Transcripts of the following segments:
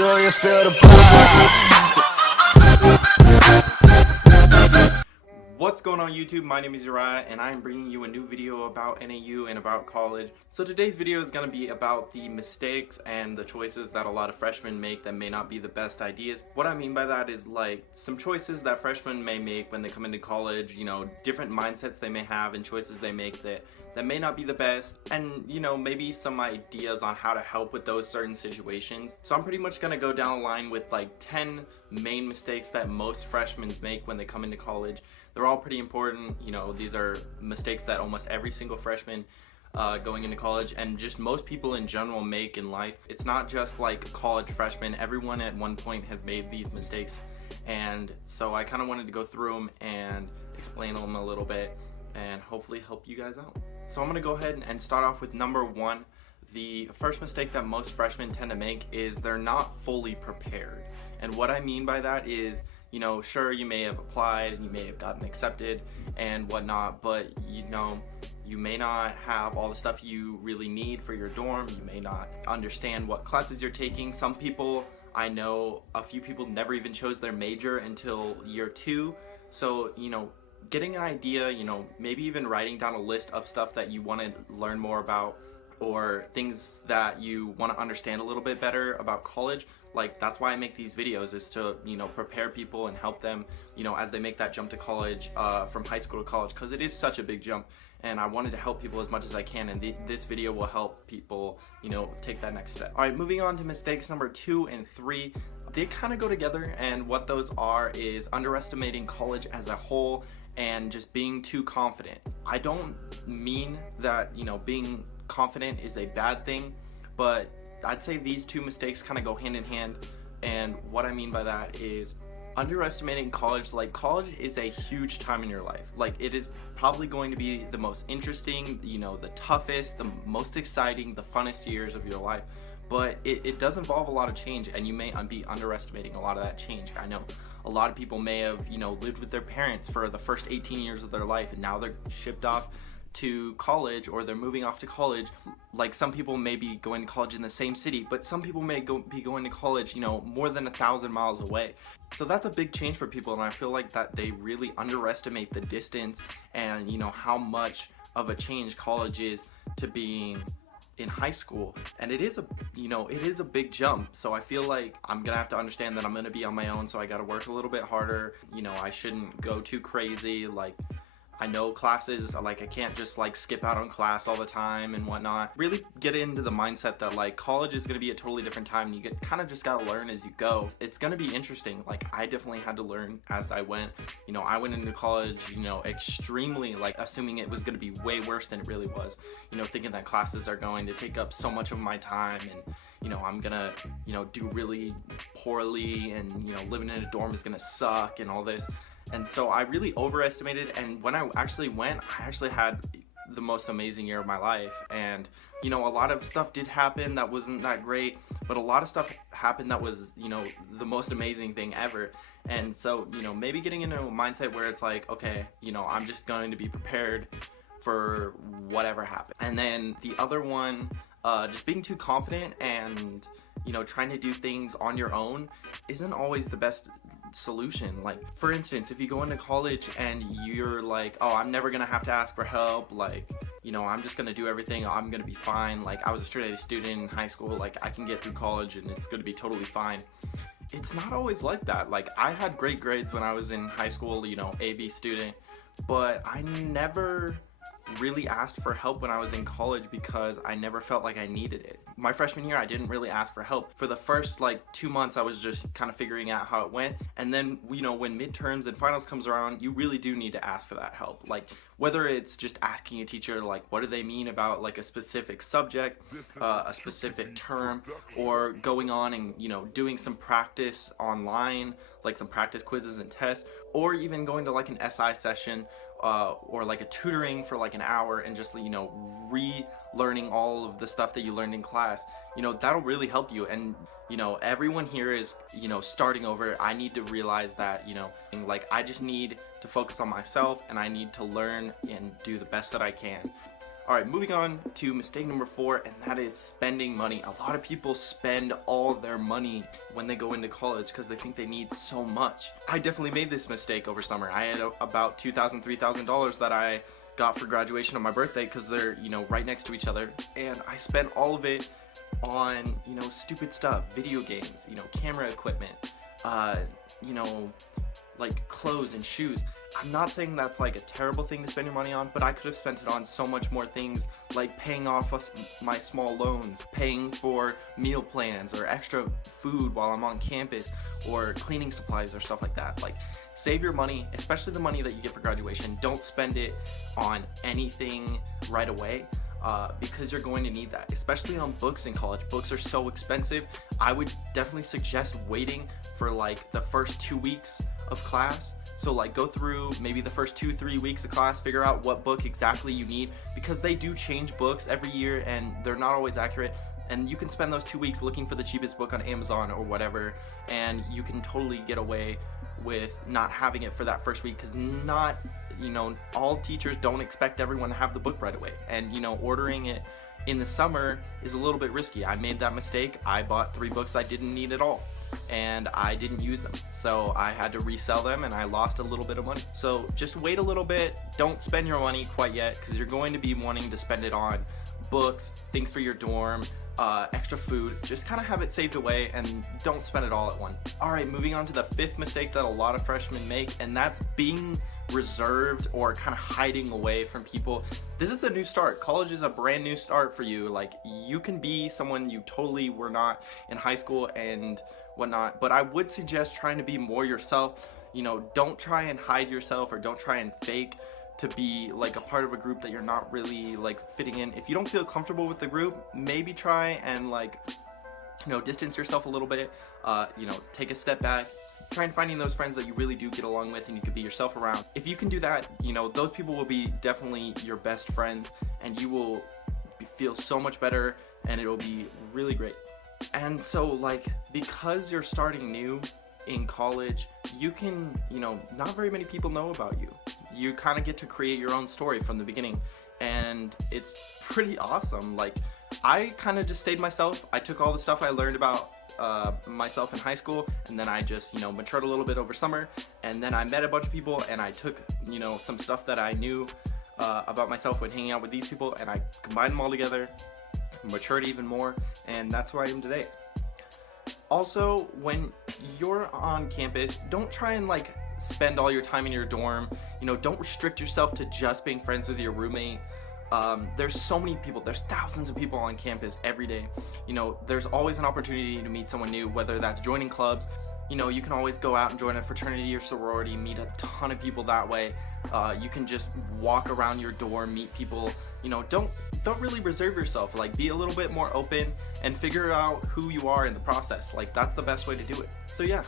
Do you feel the vibes? What's going on YouTube? My name is Uriah and I'm bringing you a new video about NAU and about college. So today's video is going to be about the mistakes and the choices that a lot of freshmen make that may not be the best ideas. What I mean by that is like some choices that freshmen may make when they come into college, different mindsets they may have and choices they make that may not be the best, and maybe some ideas on how to help with those certain situations. So I'm pretty much going to go down the line with like 10 main mistakes that most freshmen make when they come into college. They're all pretty important. These are mistakes that almost every single freshman going into college and just most people in general make in life. It's not just like college freshmen. Everyone at one point has made these mistakes, and so I kind of wanted to go through them and explain them a little bit and hopefully help you guys out. So I'm gonna go ahead and start off with number one. The first mistake that most freshmen tend to make is they're not fully prepared. And what I mean by that is, sure, you may have applied and you may have gotten accepted and whatnot, but you may not have all the stuff you really need for your dorm. You may not understand what classes you're taking. Some people, I know a few people never even chose their major until year 2. So, getting an idea, maybe even writing down a list of stuff that you want to learn more about or things that you want to understand a little bit better about college. Like, that's why I make these videos, is to prepare people and help them as they make that jump to college, from high school to college, because it is such a big jump, and I wanted to help people as much as I can, and this video will help people take that next step. All right, moving on to mistakes number 2 and 3. They kind of go together, and what those are is underestimating college as a whole and just being too confident. I don't mean that being confident is a bad thing, but I'd say these two mistakes kind of go hand in hand. And what I mean by that is underestimating college. Like, college is a huge time in your life. Like, it is probably going to be the most interesting, the toughest, the most exciting, the funnest years of your life. But it does involve a lot of change, and you may be underestimating a lot of that change. I know a lot of people may have lived with their parents for the first 18 years of their life, and now they're shipped off to college, or they're moving off to college. Like, some people may be going to college in the same city, but some people may be going to college more than 1,000 miles away. So that's a big change for people, and I feel like that they really underestimate the distance and how much of a change college is to being in high school. And it is a big jump. So I feel like I'm gonna have to understand that I'm gonna be on my own, so I gotta work a little bit harder. I shouldn't go too crazy. Like, I know classes, like, I can't just like skip out on class all the time and whatnot. Really get into the mindset that like college is gonna be a totally different time, and you kind of just gotta learn as you go. It's gonna be interesting. Like, I definitely had to learn as I went. I went into college, extremely like assuming it was gonna be way worse than it really was. Thinking that classes are going to take up so much of my time, and I'm gonna do really poorly, and living in a dorm is gonna suck and all this. And so I really overestimated, and when I actually went, I actually had the most amazing year of my life. And a lot of stuff did happen that wasn't that great, but a lot of stuff happened that was the most amazing thing ever. And so maybe getting into a mindset where it's like, okay, I'm just going to be prepared for whatever happens. And then the other one, just being too confident and trying to do things on your own isn't always the best solution. Like, for instance, if you go into college and you're like, oh, I'm never gonna have to ask for help, like, I'm just gonna do everything, I'm gonna be fine, like, I was a straight A student in high school, like, I can get through college and it's gonna be totally fine. It's not always like that. Like, I had great grades when I was in high school, A/B student, but I never really asked for help when I was in college because I never felt like I needed it. My freshman year, I didn't really ask for help. For the first like 2 months, I was just kind of figuring out how it went. And then, when midterms and finals comes around, you really do need to ask for that help. Like, whether it's just asking a teacher, like, what do they mean about like a specific subject, a specific term, or going on and, doing some practice online, like some practice quizzes and tests, or even going to like an SI session, or like a tutoring for like an hour and just relearning all of the stuff that you learned in class. That'll really help you. And everyone here is starting over. I need to realize that like, I just need to focus on myself, and I need to learn and do the best that I can. Alright, moving on to mistake number 4, and that is spending money. A lot of people spend all their money when they go into college because they think they need so much. I definitely made this mistake over summer. I had about $2,000, $3,000 that I got for graduation on my birthday because they're, right next to each other. And I spent all of it on, stupid stuff, video games, camera equipment, like clothes and shoes. I'm not saying that's like a terrible thing to spend your money on, but I could have spent it on so much more things, like paying off my small loans, paying for meal plans or extra food while I'm on campus, or cleaning supplies or stuff like that. Like, save your money, especially the money that you get for graduation. Don't spend it on anything right away. Because you're going to need that, especially on books in college. Books are so expensive. I would definitely suggest waiting for like the first 2 weeks of class. So like go through maybe the first 2-3 weeks of class, figure out what book exactly you need, because they do change books every year and they're not always accurate. And you can spend those 2 weeks looking for the cheapest book on Amazon or whatever, and you can totally get away with not having it for that first week, because not all teachers don't expect everyone to have the book right away, and ordering it in the summer is a little bit risky. I made that mistake. I bought 3 books I didn't need at all, and I didn't use them, so I had to resell them and I lost a little bit of money. So just wait a little bit. Don't spend your money quite yet, because you're going to be wanting to spend it on books, things for your dorm, extra food. Just kind of have it saved away and don't spend it all at once. Alright, moving on to the 5th mistake that a lot of freshmen make, and that's being reserved or kind of hiding away from people. This is a new start. College is a brand new start for you. Like, you can be someone you totally were not in high school and whatnot, but I would suggest trying to be more yourself. Don't try and hide yourself, or don't try and fake to be like a part of a group that you're not really like fitting in. If you don't feel comfortable with the group, maybe try and distance yourself a little bit, take a step back. Try and finding those friends that you really do get along with and you can be yourself around. If you can do that, those people will be definitely your best friends, and you will feel so much better, and it'll be really great. And so because you're starting new in college, you can, not very many people know about you. You kind of get to create your own story from the beginning, and it's pretty awesome. Like, I kind of just stayed myself. I took all the stuff I learned about myself in high school, and then I just matured a little bit over summer, and then I met a bunch of people, and I took some stuff that I knew about myself when hanging out with these people, and I combined them all together, matured even more, and that's who I am today. Also, when you're on campus, don't try and spend all your time in your dorm. Don't restrict yourself to just being friends with your roommate. There's so many people, there's thousands of people on campus every day. There's always an opportunity to meet someone new, whether that's joining clubs. You can always go out and join a fraternity or sorority, meet a ton of people that way. You can just walk around your dorm, meet people. Don't really reserve yourself. Be a little bit more open and figure out who you are in the process. That's the best way to do it. So yeah.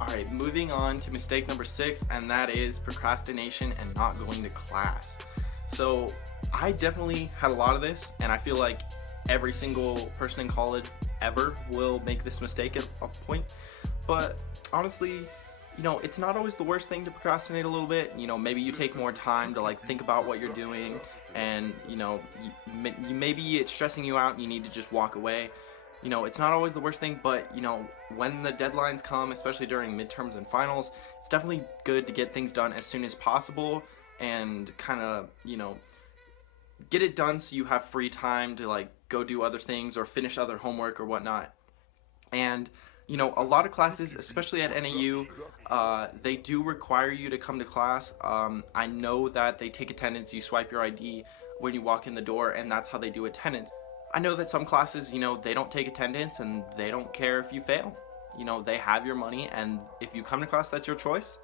Alright, moving on to mistake number 6, and that is procrastination and not going to class. So I definitely had a lot of this, and I feel like every single person in college ever will make this mistake at a point. But honestly, it's not always the worst thing to procrastinate a little bit. Maybe you take more time to think about what you're doing, and maybe it's stressing you out and you need to just walk away. It's not always the worst thing, but when the deadlines come, especially during midterms and finals, it's definitely good to get things done as soon as possible and kind of get it done so you have free time to go do other things or finish other homework or whatnot. And a lot of classes, especially at NAU, they do require you to come to class. I know that they take attendance. You swipe your ID when you walk in the door, and that's how they do attendance. I know that some classes, they don't take attendance and they don't care if you fail. They have your money, and if you come to class, that's your choice.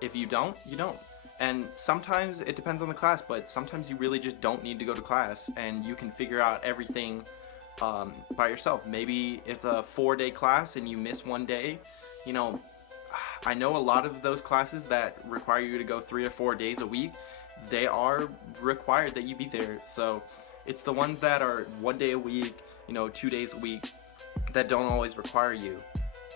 If you don't, you don't. And sometimes it depends on the class, but sometimes you really just don't need to go to class, and you can figure out everything by yourself. Maybe it's a 4-day class and you miss 1 day. I know a lot of those classes that require you to go 3 or 4 days a week, they are required that you be there. So it's the ones that are 1 day a week, 2 days a week, that don't always require you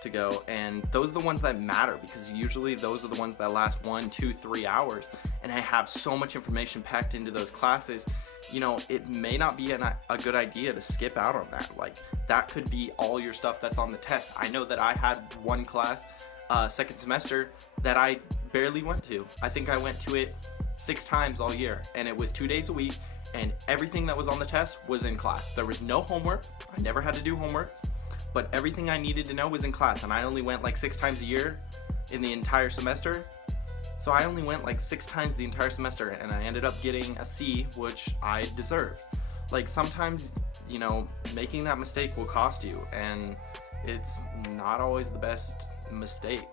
to go, and those are the ones that matter, because usually those are the ones that last 1, 2, 3 hours, and I have so much information packed into those classes. it may not be a good idea to skip out on that. Like, that could be all your stuff that's on the test. I know that I had one class, second semester, that I barely went to. I think I went to it 6 times all year, and it was 2 days a week, and everything that was on the test was in class. There was no homework. I never had to do homework, but everything I needed to know was in class, and I only went like 6 times a year in the entire semester. So I only went like 6 times the entire semester, and I ended up getting a C, which I deserved. Like, sometimes, making that mistake will cost you, and it's not always the best mistake.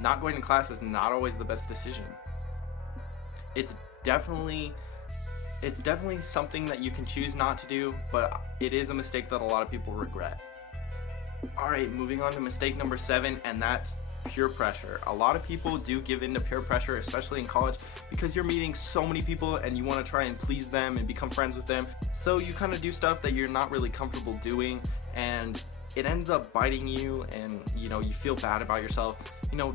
Not going to class is not always the best decision. It's definitely something that you can choose not to do, but it is a mistake that a lot of people regret. Alright, moving on to mistake number 7, and that's peer pressure. A lot of people do give in to peer pressure, especially in college, because you're meeting so many people and you want to try and please them and become friends with them. So you kind of do stuff that you're not really comfortable doing, and it ends up biting you, and you feel bad about yourself.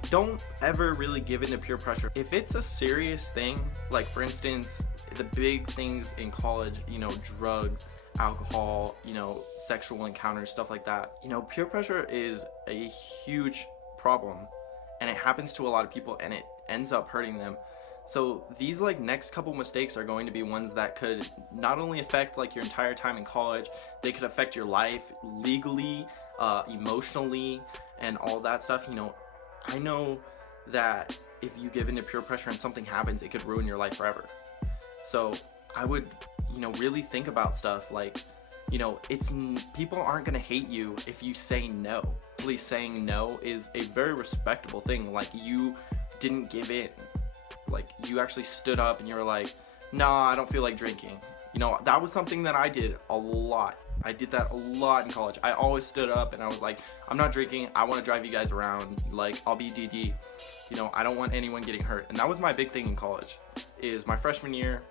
Don't ever really give in to peer pressure. If it's a serious thing, like for instance, the big things in college, drugs, alcohol, sexual encounters, stuff like that. Peer pressure is a huge problem, and it happens to a lot of people, and it ends up hurting them. So these next couple mistakes are going to be ones that could not only affect your entire time in college, they could affect your life legally, emotionally, and all that stuff. I know that if you give in to peer pressure and something happens, it could ruin your life forever. So I would really think about stuff like, people aren't gonna hate you if you say no. Please, saying no is a very respectable thing. Like, you didn't give in. Like, you actually stood up and you were like, nah, I don't feel like drinking. That was something that I did a lot. I did that a lot in college. I always stood up and I was like, I'm not drinking. I want to drive you guys around. Like, I'll be DD. I don't want anyone getting hurt. And that was my big thing in college, is my freshman year.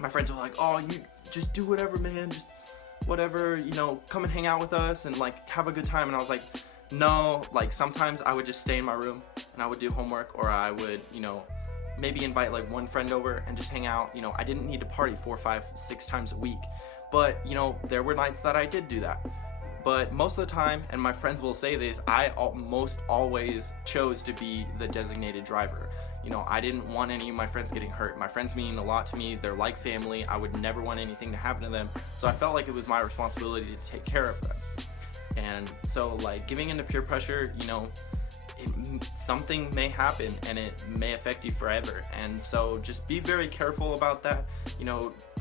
My friends were like, oh, you just do whatever, man. Just whatever, come and hang out with us and have a good time. And I was like, no. Sometimes I would just stay in my room and I would do homework, or I would, maybe invite one friend over and just hang out. I didn't need to party 4, 5, 6 times a week, but there were nights that I did do that. But most of the time, and my friends will say this, I almost always chose to be the designated driver. I didn't want any of my friends getting hurt. My friends mean a lot to me. They're like family. I would never want anything to happen to them. So I felt like it was my responsibility to take care of them. And so giving into peer pressure, something may happen and it may affect you forever. And so just be very careful about that.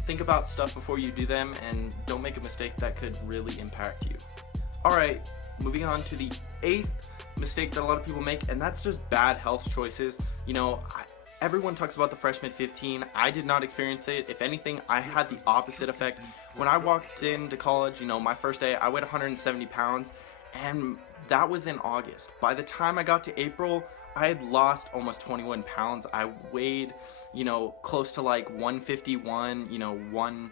Think about stuff before you do them, and don't make a mistake that could really impact you. Alright, moving on to the 8th mistake that a lot of people make, and that's just bad health choices. Everyone talks about the freshman 15. I did not experience it. If anything, I had the opposite effect. When I walked into college, my first day, I weighed 170 pounds, and that was in August. By the time I got to April, I had lost almost 21 pounds. I weighed, close to 151, one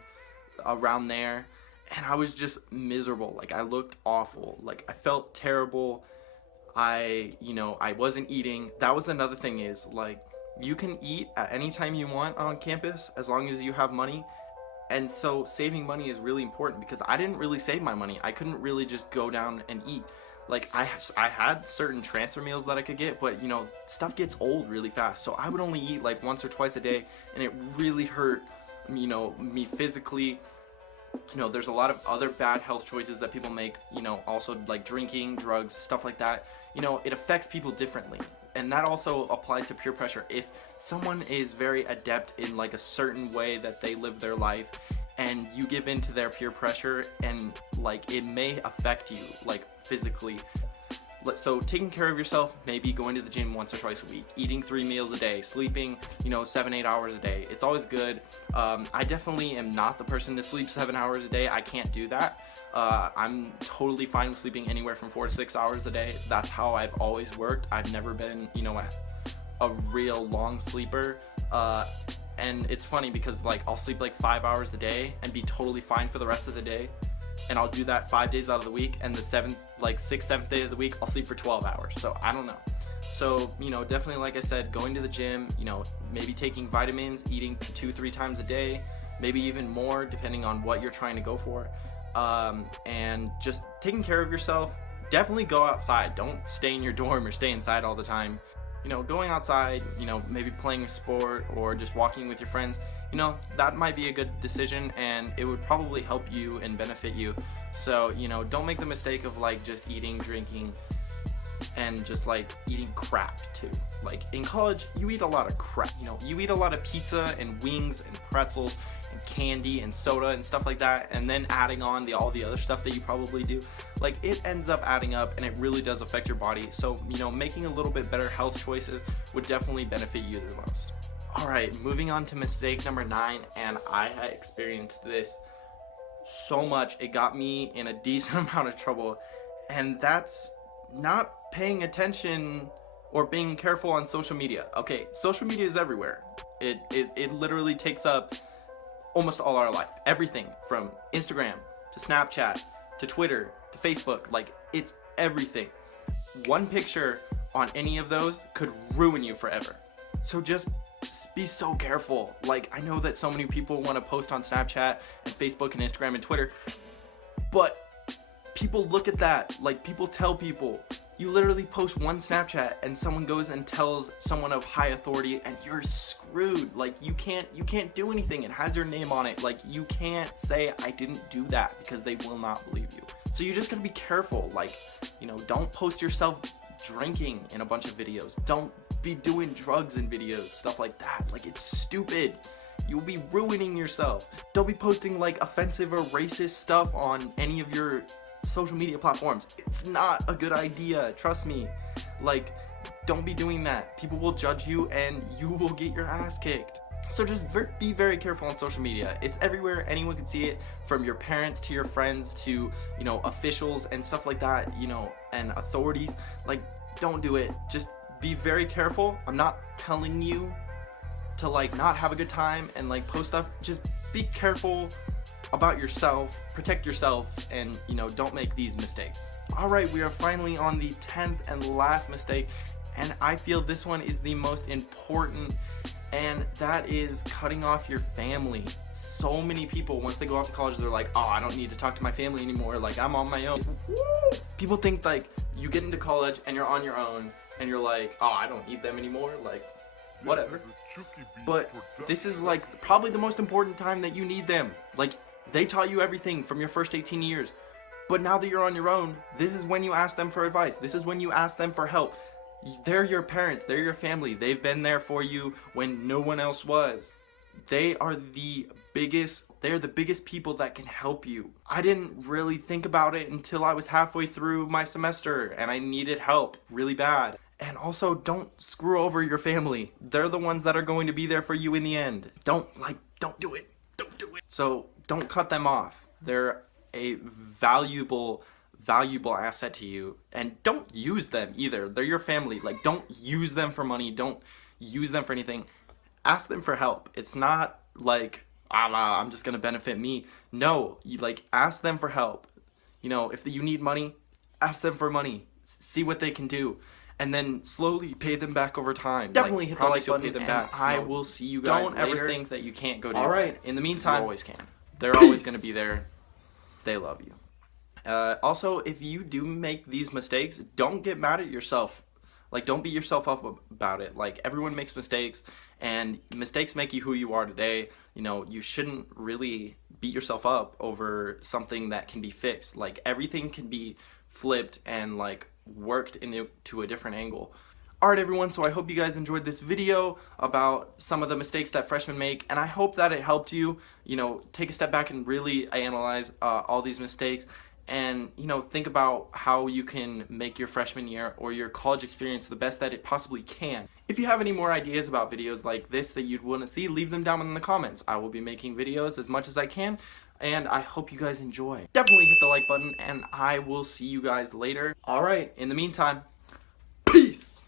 around there. And I was just miserable. I looked awful. I felt terrible. I wasn't eating. That was another thing, is you can eat at any time you want on campus as long as you have money. And so saving money is really important, because I didn't really save my money. I couldn't really just go down and eat. I had certain transfer meals that I could get, but stuff gets old really fast. So I would only eat once or twice a day, and it really hurt me physically. There's a lot of other bad health choices that people make, also drinking, drugs, stuff like that. It affects people differently. And that also applies to peer pressure. If someone is very adept in a certain way that they live their life, and you give in to their peer pressure, and it may affect you physically. So taking care of yourself, maybe going to the gym once or twice a week, eating 3 meals a day, sleeping 7-8 hours a day. It's always good. I definitely am not the person to sleep 7 hours a day. I can't do that. I'm totally fine with sleeping anywhere from 4 to 6 hours a day. That's how I've always worked. I've never been a real long sleeper. And it's funny because I'll sleep 5 hours a day and be totally fine for the rest of the day. And I'll do that 5 days out of the week, and the 6th, 7th day of the week, I'll sleep for 12 hours. So I don't know. So, definitely, like I said, going to the gym, maybe taking vitamins, eating 2-3 times a day, maybe even more depending on what you're trying to go for. And just taking care of yourself. Definitely go outside. Don't stay in your dorm or stay inside all the time. You know, going outside, you know, maybe playing a sport or just walking with your friends, you know, that might be a good decision, and it would probably help you and benefit you. So, you know, don't make the mistake of like just eating, drinking, and just like eating crap too. Like in college, you eat a lot of crap. You know, you eat a lot of pizza and wings and pretzels and candy and soda and stuff like that, and then adding on all the other stuff that you probably do. Like, it ends up adding up, and it really does affect your body. So, you know, making a little bit better health choices would definitely benefit you the most. All right, moving on to mistake number 9, and I had experienced this so much, it got me in a decent amount of trouble, and that's not paying attention or being careful on social media. Okay, social media is everywhere. It literally takes up almost all our life. Everything from Instagram to Snapchat to Twitter to Facebook, like, it's everything. One picture on any of those could ruin you forever. So just be so careful. Like, I know that so many people want to post on Snapchat and Facebook and Instagram and Twitter, but people look at that. Like, people tell people. You literally post one Snapchat and someone goes and tells someone of high authority, and you're screwed. Like, you can't do anything. It has your name on it. Like, you can't say I didn't do that, because they will not believe you. So you just gotta be careful. Like, you know, don't post yourself drinking in a bunch of videos. Don't be doing drugs in videos, stuff like that. Like, it's stupid. You'll be ruining yourself. Don't be posting like offensive or racist stuff on any of your social media platforms. It's not a good idea, trust me. Like, don't be doing that. People will judge you and you will get your ass kicked. So just be very careful on social media. It's everywhere. Anyone can see it, from your parents to your friends to, you know, officials and stuff like that, you know, and authorities. Like, don't do it. Just be very careful. I'm not telling you to like not have a good time and like post stuff. Just be careful about yourself, protect yourself, and, you know, don't make these mistakes. All right, we are finally on the 10th and last mistake, and I feel this one is the most important, and that is cutting off your family. So many people, once they go off to college, they're like, oh, I don't need to talk to my family anymore, like, I'm on my own. People think like you get into college and you're on your own and you're like, oh, I don't need them anymore, like, whatever. But this is like probably the most important time that you need them. Like, they taught you everything from your first 18 years. But now that you're on your own, this is when you ask them for advice. This is when you ask them for help. They're your parents. They're your family. They've been there for you when no one else was. They are the biggest people that can help you. I didn't really think about it until I was halfway through my semester and I needed help really bad. And also, don't screw over your family. They're the ones that are going to be there for you in the end. Don't do it. Don't do it. So don't cut them off. They're a valuable asset to you, and don't use them either. They're your family. Like, don't use them for money. Don't use them for anything. Ask them for help. It's not like, I'm just gonna benefit me. No, you like ask them for help. You know, if you need money, ask them for money. See what they can do, and then slowly pay them back over time. Definitely hit the like button, and I will see you guys later. Don't ever think that you can't go to your parents. In the meantime, you always can. They're always gonna be there. They love you. Also, if you do make these mistakes, don't get mad at yourself. Like, don't beat yourself up about it. Like, everyone makes mistakes, and mistakes make you who you are today. You know, you shouldn't really beat yourself up over something that can be fixed. Like, everything can be flipped and like worked into a different angle. Alright everyone, so I hope you guys enjoyed this video about some of the mistakes that freshmen make, and I hope that it helped you, you know, take a step back and really analyze all these mistakes, and, you know, think about how you can make your freshman year or your college experience the best that it possibly can. If you have any more ideas about videos like this that you'd want to see, leave them down in the comments. I will be making videos as much as I can, and I hope you guys enjoy. Definitely hit the like button, and I will see you guys later. Alright, in the meantime, peace!